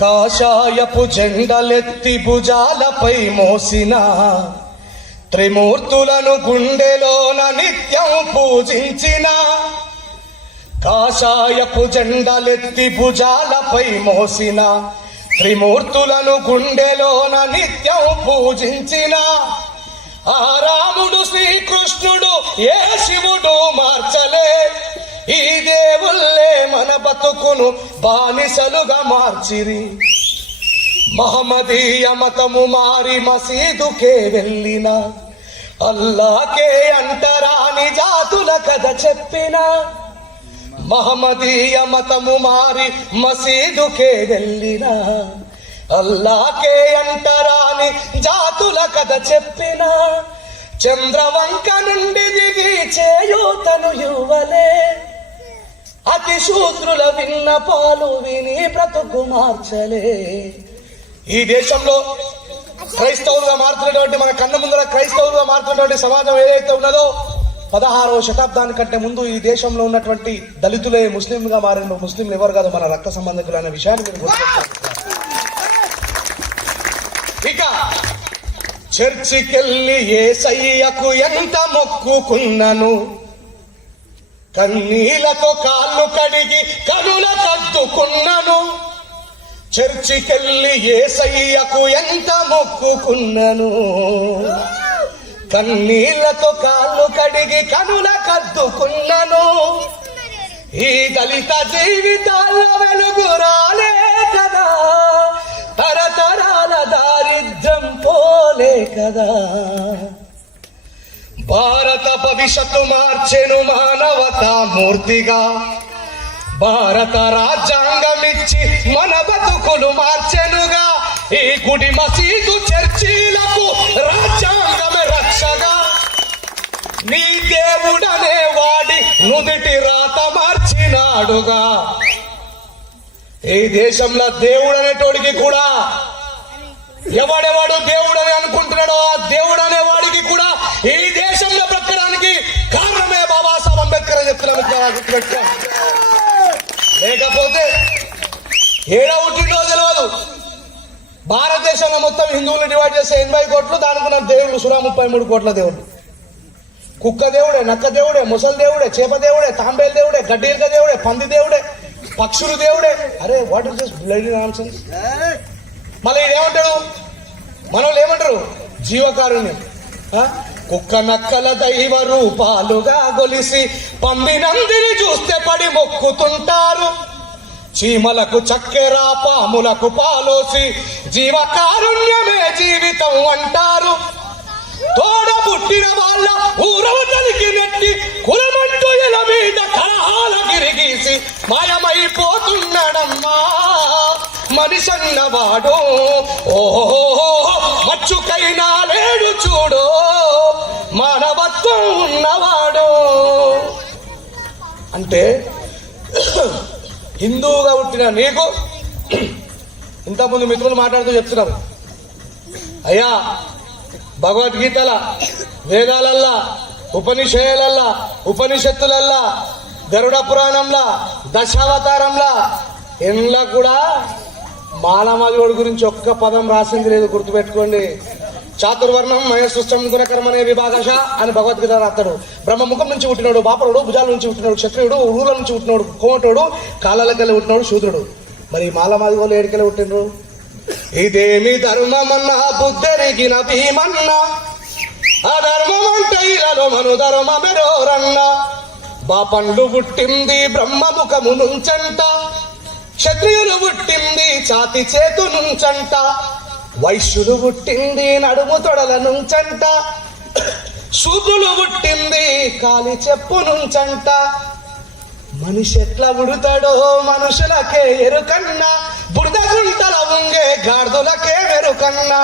కాషాయపు జెండలెత్తి భుజాలపై మోసిన త్రిమూర్తులను గుండెలోన నిత్యం పూజించిన, కాషాయపు జెండలెత్తి భుజాలపై మోసిన త్రిమూర్తులను గుండెలోన నిత్యం పూజించిన, ఆ రాముడు శ్రీకృష్ణుడు ఏ శివుడు మార్చలే, ఈ దేవుళ్ళే మన బతుకును బానిసలుగా మార్చిరి. మహమ్మదీయ మతము మారి మసీదుకే వెళ్ళిన, అల్లాకే అంటరాని జాతుల కథ చెప్పిన. మహమ్మదీయ మతము మారి మసీదుకే వెళ్ళిన, అల్లాకే అంటరాని జాతుల కథ చెప్పిన. చంద్రవంక నుండి దిగి చేయూతను యువలే, అతి శూద్రుల విన్నపాలు విని బ్రతుకు మార్చలే. ఈ దేశంలో క్రైస్తవులుగా మారుతున్నటువంటి, మన కళ్ళ ముందర క్రైస్తవులుగా మారుతున్నటువంటి సమాజం ఏదైతే ఉన్నదో, 16వ శతాబ్దానికంటే ముందు ఈ దేశంలో ఉన్నటువంటి దళితులే ముస్లింలుగా మారిన. ముస్లింలు ఎవరు కాదు, మన రక్త సంబంధికులు అనే విషయాన్ని మీరు గుర్తుపెట్టుకోవాలి. ఇక చర్చికెళ్ళి యేసయ్యకు ఎంత మొక్కుకున్నను, కన్నీళ్లతో కాళ్ళు కడిగి కనుల కద్దుకున్నను. చర్చికెళ్ళి యేసయ్యకు ఎంత మొక్కుకున్నను, కన్నీళ్లతో కాళ్ళు కడిగి కనుల కద్దుకున్నను. ఈ దళిత జీవితాల్లో వెలుగు రాలే కదా, తరతరాల దారిద్ర్యం పోలే కదా. భారత భవిష్యత్తు మార్చెను మానవతా మూర్తిగా, భారత రాజ్యాంగమిచ్చి మన బతుకులు మార్చెనుగా. ఈ గుడి మసీదు చర్చీలకు రాజ్యాంగమే రక్షగా, నీ దేవుడనే వాడి నుదిటి రాత మార్చినాడుగా. ఈ దేశంలో దేవుడు అనేటోడికి కూడా, ఎవడెవడు దేవుడని అనుకుంటున్నాడో ఆ దేవుడు అనే వాడికి కూడా ఈ దేశంలో బ్రతకడానికి కారణమే బాబాసాహెబ్ అంబేద్కర్ అని చెప్తున్నా. లేకపోతే ఏడా పుట్టిండో తెలియదు. భారతదేశంలో మొత్తం హిందువులు డివైడ్ చేస్తే 80 కోట్లు, దానికున్న దేవుళ్ళు సురా 33 కోట్ల దేవుళ్ళు. కుక్క దేవుడే, నక్క దేవుడే, ముసలి దేవుడే, చేప దేవుడే, తాంబేలు దేవుడే, గడ్డీర్క దేవుడే, పంది దేవుడే, పక్షులు దేవుడే. అరే what is this bloody nonsense. మళ్ళీ ఏమంటాడు, మనోళ్ళు ఏమంటారు, జీవకారుణ్యం. కుక్క నక్కల దైవ రూపాలుగా గొలిసి పందినందిని చూస్తే పడి మొక్కుతుంటారు. చీమలకు చక్కెర, పాములకు పాలోసి జీవకారుణ్యమే జీవితం అంటారు. తోడ పుట్టిన వాళ్ళ ఊరవతలికి నెట్టి కులమంటూ ఎల మీద కలహాల గిరిగీసి మాయమైపోతున్నాడమ్మా మనిషన్నవాడు. ఓహో మచ్చుకైనా లేడు చూడు మానవత్వం ఉన్నవాడు. అంటే హిందువుగా పుట్టిన నీకు, ఇంతకుముందు మిత్రులు మాట్లాడుతూ చెప్తున్నారు, అయ్యా భగవద్గీతల, వేదాలల్లా, ఉపనిషయాలల్లా, ఉపనిషత్తులల్లా, గరుడ పురాణంలా, దశావతారంలా ఎన్లా కూడా మానవాళి గురించి ఒక్క పదం రాసింది లేదు. గుర్తుపెట్టుకోండి. చాతుర్వర్ణం మయసృష్టం గుణకరమనే విభాగశ అని భగవద్గీత రాస్తాడు. బ్రహ్మముఖం నుంచి పుట్టినాడు బాపరుడు, భుజాల నుంచి పుట్టినాడు క్షత్రియుడు, ఊళ్ళ నుంచి పుట్టినాడు కోమటోడు, కాళ్ళకెళ్ళి పుట్టినాడు శూద్రుడు. మరి మాలమాది వాళ్ళు ఏడికెళ్ళి పుట్టినరు? ఇదేమి ధర్మమన్నా బుద్ధెరిగిన భీమన్నా, ఆ ధర్మమంటే ఇలాలో మను ధర్మమెరోరన్నా. బాపండ్లు పుట్టింది బ్రహ్మముఖము నుంచంట, క్షత్రియులు పుట్టింది ఛాతి చేతు నుంచంట, వైశ్యులు పుట్టింది నడుము తొడల నుంచంట, శూద్రులు పుట్టింది కాలి చెప్పు నుంచంట. మనిషి ఎట్లా పుడతాడో మనుషులకే ఎరుకన్నా, బురద గుంటల ఉంగే గాడిదలకే వెరుకన్నా.